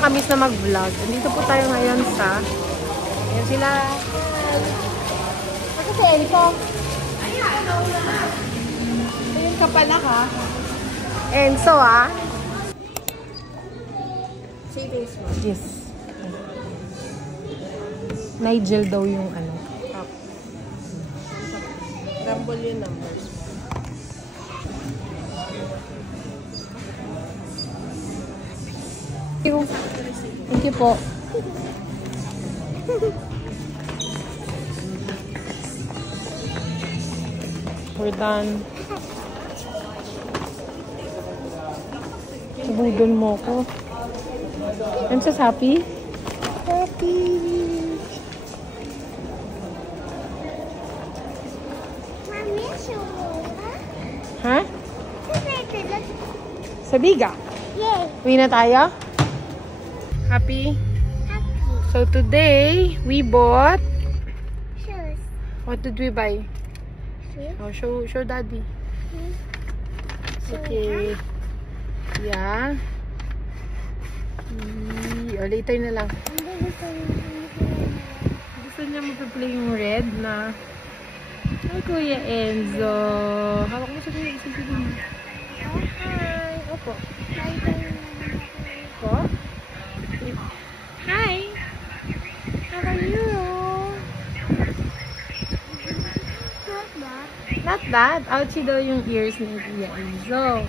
nakakamiss na mag-vlog. Dito po tayo ngayon sa... Ayan sila. Ako si Enzo. Ayun ka pala ka. Enzo ah. Savings mo. Yes. Nigel daw yung ano. Rumble yung numbers. Thank you po. We're done. Sabudon mo ko. I'm so happy. Happy. Ha? Sa Biga? Yay! Uwi na tayo? Happy? Happy. So today, we bought... Shoes. What did we buy? Shoes. Oh, show daddy. Hmm. Okay. Yeah. Oh, later na lang. Gusto niya mag-play yung red na... Ay, Kuya Enzo. Hawak mo sa kuya. Isipin mo. Hi. Opo. Opo. Hi. How are you? Not bad. Ouchie daw yung ears ni Kuya Enzo.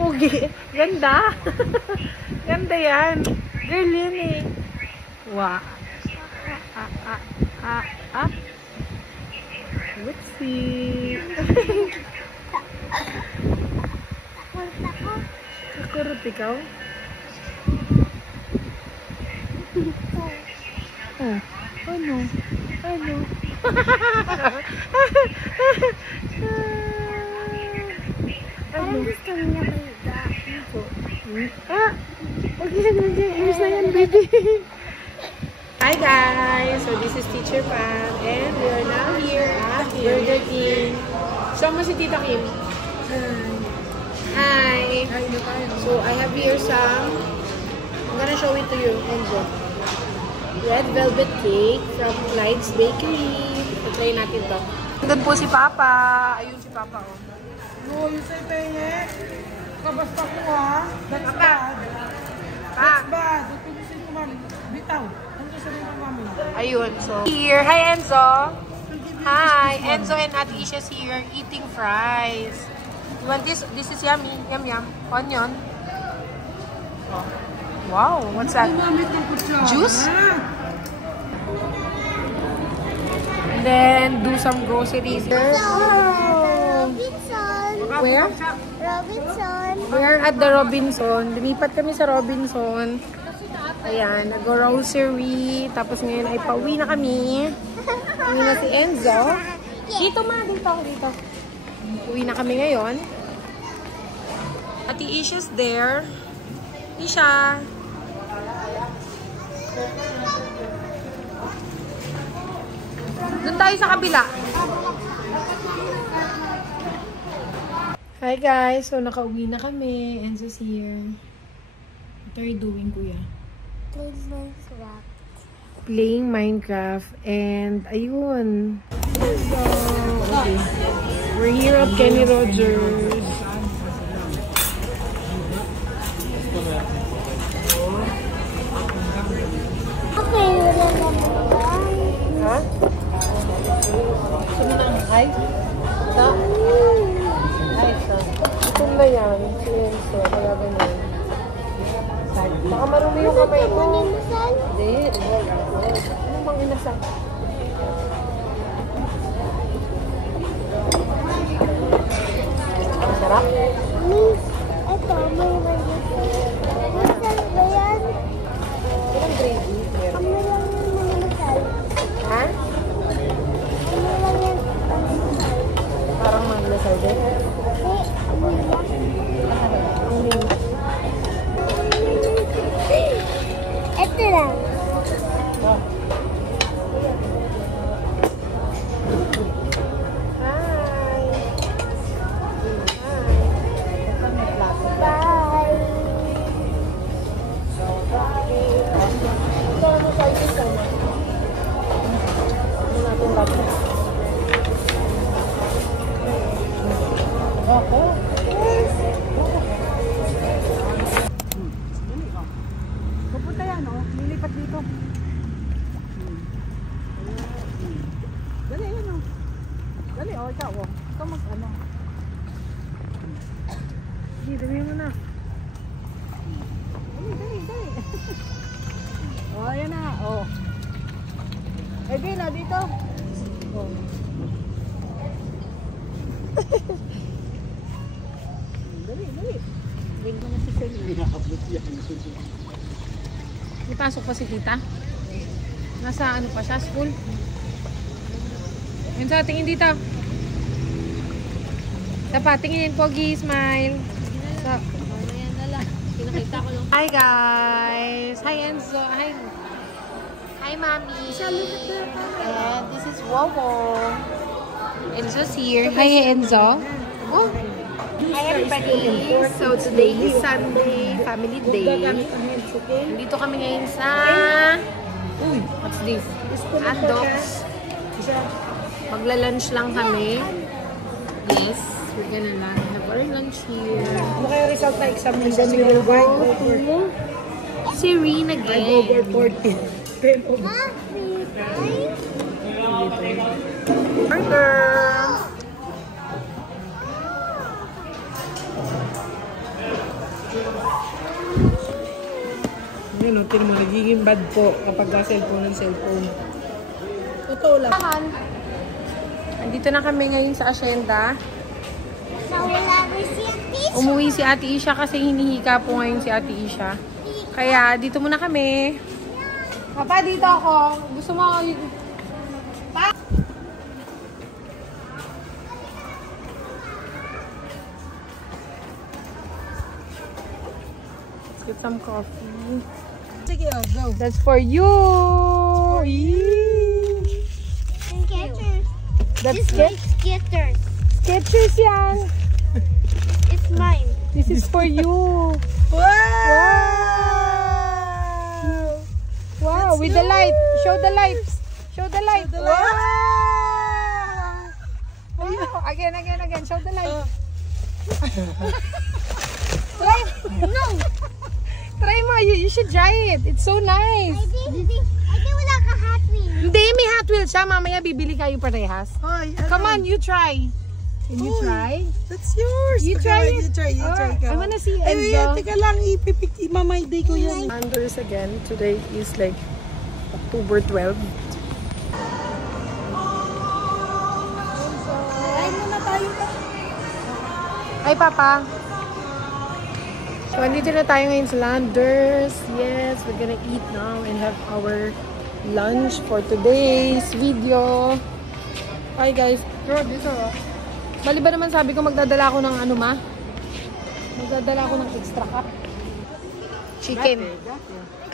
Okay. Ganda. Ganda yan. Girl yun eh. Wow. Let's see. Kakurot ikaw? Oh. Ano? Ano? Parang gusto niya ba Ah! Okay, ears na yan, baby. Hi guys! So this is Teacher Pam and we are now here at Burger King. Show mo si Tita Kim. Hi! So I have here some, I'm gonna show it to you, Enzo. Red velvet cake from Clyde's Bakery. Try natin to. Doon po si Papa. Ayun si Papa, oh. No, you say penge. Kabasta ko ha. That's Papa. bad. Pa. That's bad. Ito yung say ko mami. Bitaw. Ano sa rin ng mami? Ayun, so. Here. Hi, Enzo. Hi. Enzo and Ate Isha's here eating fries. You want this? This is yummy. Yum, yum. Onion. Oh. Wow. What's that? Juice? And then, do some groceries. Robinson. Where? Robinson. We are at the Robinson. Lumipat kami sa Robinson. Ayan, nag-grocery. Tapos ngayon ay pauwi na kami. Uwi na si Enzo. Dito ma, dito. Uwi na kami ngayon. Ate Isha's there. Isha. Doon tayo sa kabila. Hi guys, so nakauwi na kami. Enzo's here. What are you doing, Kuya? Playing Minecraft. Playing Minecraft. And ayun. So, okay. We're here at Kenny Rogers. Okay, wala naman. Ha? Sabi na ang hi? Sa? Hi, sa? Itong na yan. So, kaya ganyan. Baka marumi yung kamay ko. Hindi. Ano bang inasal? Sarap? Miss, ito, may Minecraft. Minsan ba yan? Ilang gravy? Meron. Ano lang yung mga masal? Ha? Ano lang yan? Parang maglasal din. Ano lang? Ito lang. Hi! lipat dito. Dali, ano? Dali, oh, ikaw, oh. Ikaw ano. Sige, dali mo na. Dali. Oh, ayan na, oh. Pwede na, dito. Oh. Dali. Wait mo na si Celine. May pasok pa si tita? Nasa ano pa siya? School? Yun sa tingin dito. Dapat tinginin Pogi, smile. So, Ayan na lang. Pinakita ko lang. hi guys! Hi Enzo! Hi Mommy! And this is Wowo. Enzo's here. Hi Enzo! Oh. Hi everybody! So today is Sunday, family day. Dito kami ngayon sa... What's this? Hotdogs. Magla-lunch lang kami. Yes, we're gonna have our lunch here. Ano kaya result na exam niyo? Then we will go to Serene again. Over 40. Burger! Yun o, tinan mo, nagiging bad po kapag cellphone ng cellphone. Totoo lang. Andito na kami ngayon sa asyenda. Nawala na si Ate. Umuwi si Ate Isha kasi hinihika po ngayon si Ate Isha. Kaya dito muna kami. Papa, dito ako. Gusto mo... Let's get some coffee. Sige, oh, go. That's for you! Skechers. That's This is Skechers. Skechers yan! It's mine. This is for you! Wow! Wow! With the light! Show the lights! Show the light! the light. Wow! Again! Show the light! Try. No. Try mo! You should try it! It's so nice! I think wala ka Hot Wheels. Hindi! May Hot Wheels siya! Mamaya bibili kayo parehas. Hi, Come on! You try! Can you try? That's yours. You try it. You try I wanna see Ay, Enzo. teka lang, mamay-day ko yan. Anders again. Today is like October 12. Kain muna tayo pa. Hi, Papa. So, andito na tayo ngayon sa Landers. Yes, we're gonna eat now and have our lunch for today's video. Hi, guys. Bro, dito. Bali ba naman sabi ko magdadala ako ng ano ma? Magdadala ako ng extra cup. Chicken.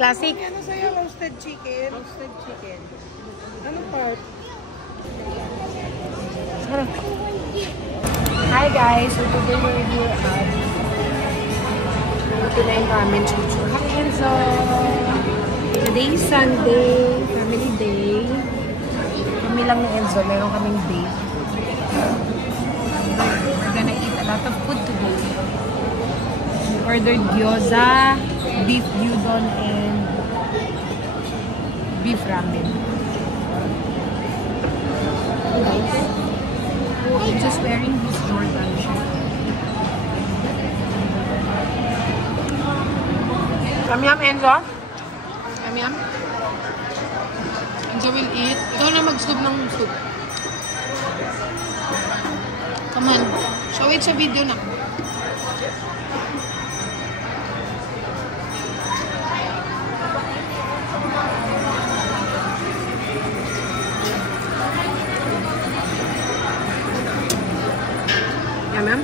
Classic. Ano sa'yo? Roasted chicken? Roasted chicken. Anong part? Hi guys, so today we're here at ito na yung ramen chuchu. Hi Enzo! Today is Sunday, family day. Kami lang ni Enzo, meron kaming date. We're gonna eat a lot of food today. We ordered gyoza, beef gyudon, and beef ramen. Nice. I'm just wearing this Jordan shirt. Yum, Enzo? Yum? Enzo will eat. Ikaw na mag-scoop ng soup. Come on. Show it sa video na. Yum?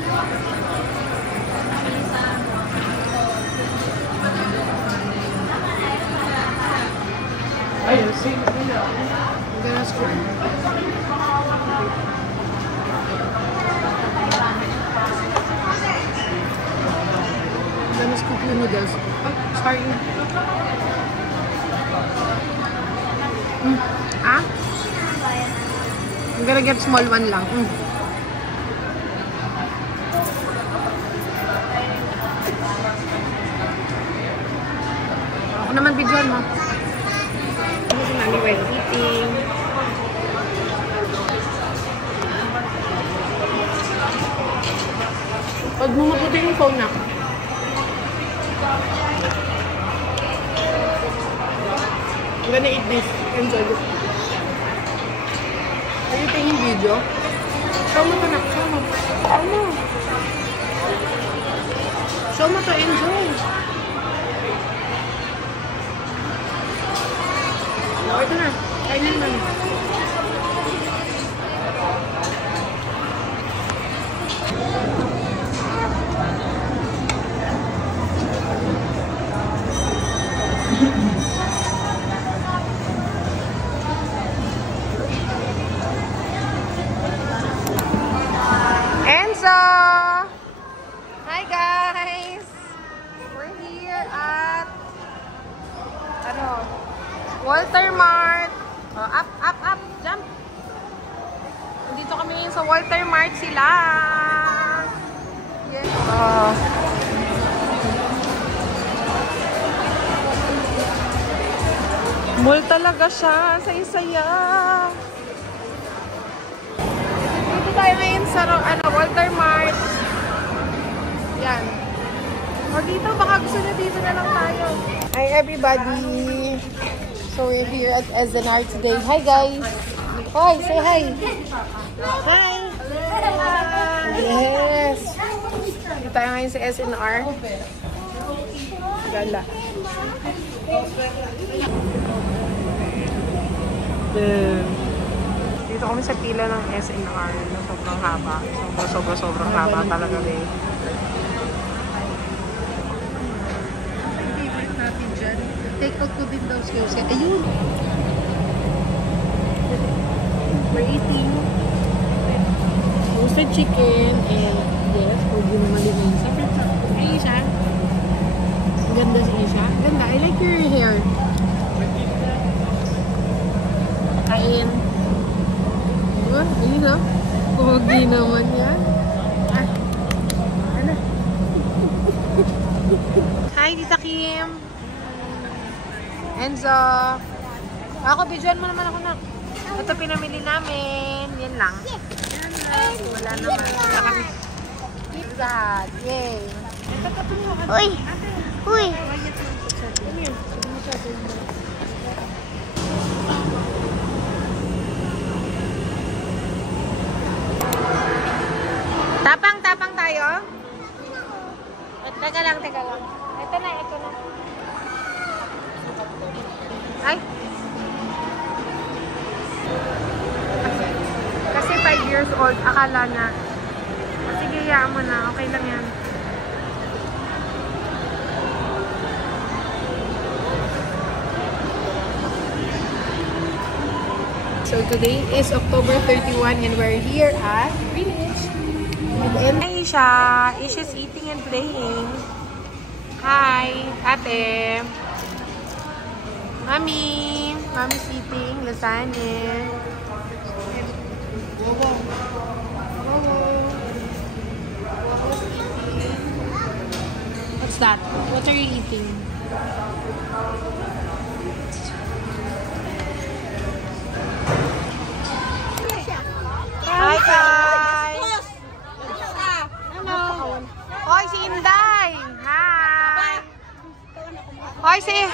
Ayun, sige. I'm gonna scoop. I'm gonna scoop the noodles. Oh, sorry. Ah? I'm gonna get small one lang. Ako naman videoan mo. This is Mommy while eating. Pag bumukuti yung phone na. I'm gonna eat this. Enjoy this. Are you taking video? Show mo to na. Show mo. Show mo. Show mo to. Enjoy. No, ito na. Kainin mo. Enzo! Hi guys! We're here at Walter Mart. Oh, up, jump! Dito kami ngayon sa Walter Mart sila. Yes. Mall talaga siya. Saya-saya. Dito tayo ngayon sa Walter Mart. Yan. O dito, baka gusto na dito na lang tayo. Hi everybody. So we're here at SNR today. Hi guys. Hi, say hi. Hi. Yes. Dito tayo ngayon sa SNR. Gala. Dito kami sa pila ng SNR na sobrang haba. Sobrang haba talaga eh. Favorite natin dyan. Take out ko din daw siya. Ayun! We're eating roasted chicken and yes, huwag yun naman din yun. Ay, Isha. Ang ganda si Isha. Ganda. I like your hair. Kain. Diba? Ayun o. Pogi naman yan. Ah. Ano? Hi, Tita Kim. Enzo. Ako, bidyoan mo naman ako na. Ito pinamili namin. Yan lang. Yan lang. Wala naman. Pizza Hut. Yay. Uy! Uy! Tapang tayo? Teka lang. Ito na. Ay! Kasi 5 years old, akala na. Sige, hayaan mo na. Okay lang yan. So today is October 31 and we're here at Greenwich. Hi, Isha. Isha's eating and playing. Hi, ate. Mommy. Mommy's eating lasagna. What's that? What are you eating? Hi guys! Hello! Hoy, si Inday! Hi! Hoy, si...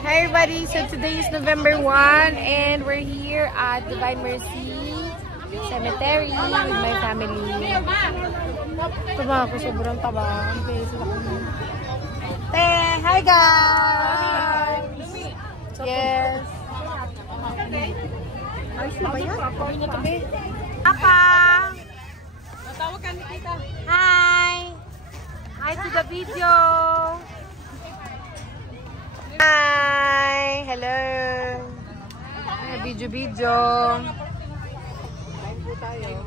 Hi everybody! So today is November 1 and we're here at Divine Mercy Cemetery with my family. Taba ako, sobrang taba. Hi guys! Yes! Ayos na ba yan? Ayos na tabi. Papa! Natawag ka ni Tita. Hi! Hi to the video! Hi! Hello! Video. Kain po tayo.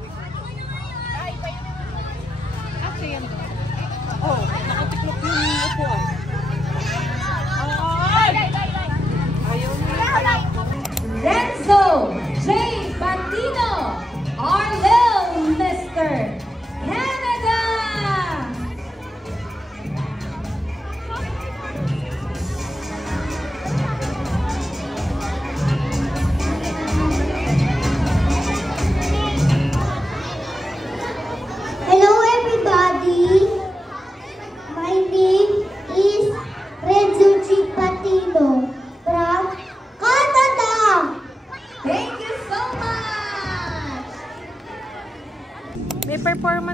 Oh, nakatiklop yung upuan. Ayaw niya. Renzo J. Bandino, our little Mr. Canada.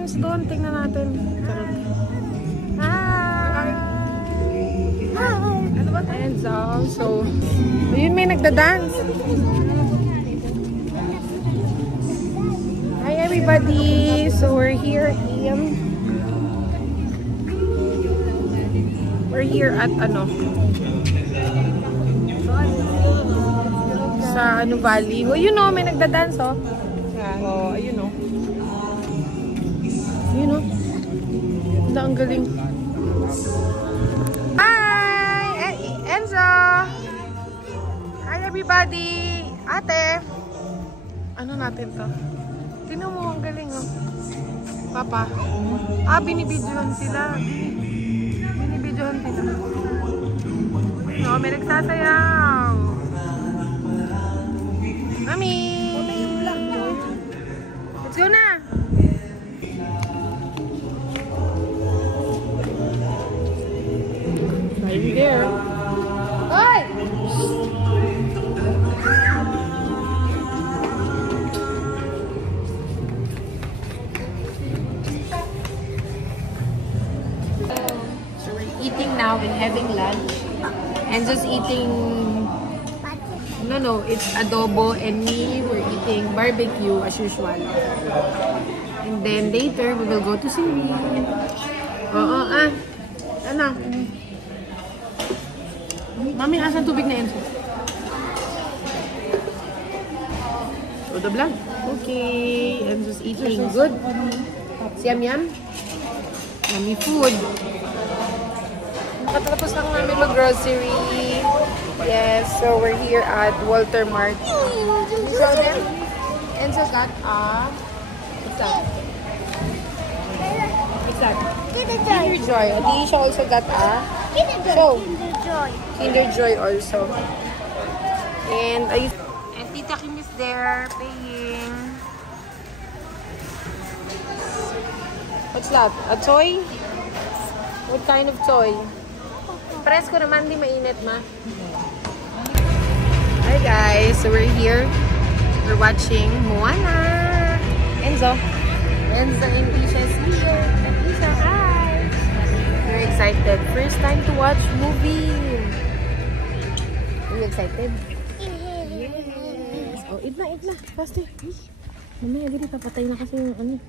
nagda-dance doon. Tingnan natin. Charot. Hi! Ano ba? Enzo. So, ayun may nagda-dance. Hi everybody! So we're here at sa Valley. Oh, you know, may nagda-dance oh. Oh, ayun oh. Ayun oh. Ang galing. Hi! Enzo! Hi everybody! Ate! Ano natin to? Tingnan mo, ang galing oh. Papa. Binibidyohan sila. Binibidyohan sila. No, may nagsasayaw. Mami! Let's go na! Are you there? Hoy! So we're eating now and having lunch. And just eating... No, it's adobo and me, we're eating barbecue as usual. And then later, we will go to Siri. Ano? Mami, asan tubig na Enzo? So, the vlog. Okay, Enzo's eating good. Yum. Yummy food. Nakatapos lang namin mag-grocery. Yes, so we're here at Walter Mart. You saw them? Enzo got what's that? What's that? Kinder Joy. Alicia also got Kinder Joy also. And Tita Kim is there paying. What's that? A toy? What kind of toy? Presko naman, di mainit ma. Hi guys, so we're here. We're watching Moana. Enzo and Isha's here. Isha, hi! We're excited. First time to watch movie. Are you excited? Yes. Oh, eat na. Faster. Mamaya, dili papatay na kasi yung ano.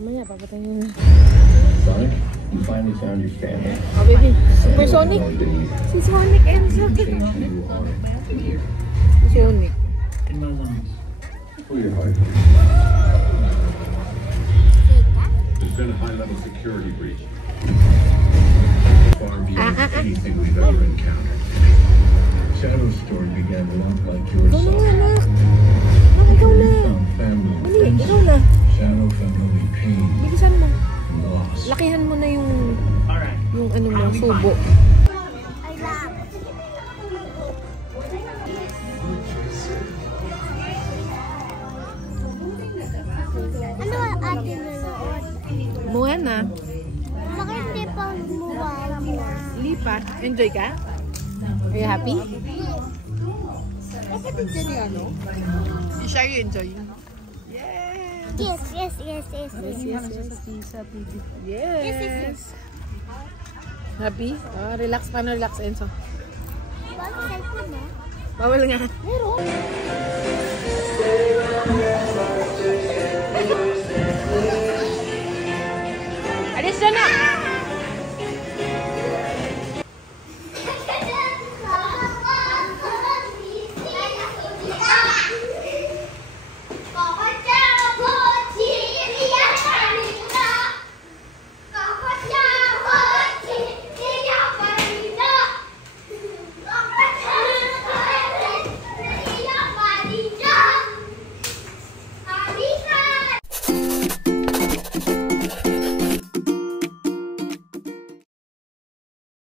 Mamaya, papatay na. Sonic, you finally found your family. Oh baby, Super Sonic. Si Sonic Enzo. Sonic. For your heart. There's been a high-level security breach. Far beyond anything we've ever encountered. Shadow's story began a lot like yours. Ikaw na. Found family and Mali, friends. ikaw na. Shadow felt only pain Bilisan mo. and loss. Lakihan mo na yung ano mo, subo. Ano ang ating nanood? Moana. Bakit hindi pa Moana? Lipat. Enjoy ka? Are you happy? Kapatid ka ni ano? Are you enjoying? Yes. Yes. Happy? Oh, relax pa na, relax Enzo. Bakit cellphone mo? Bawal nga. Meron. Alis na na!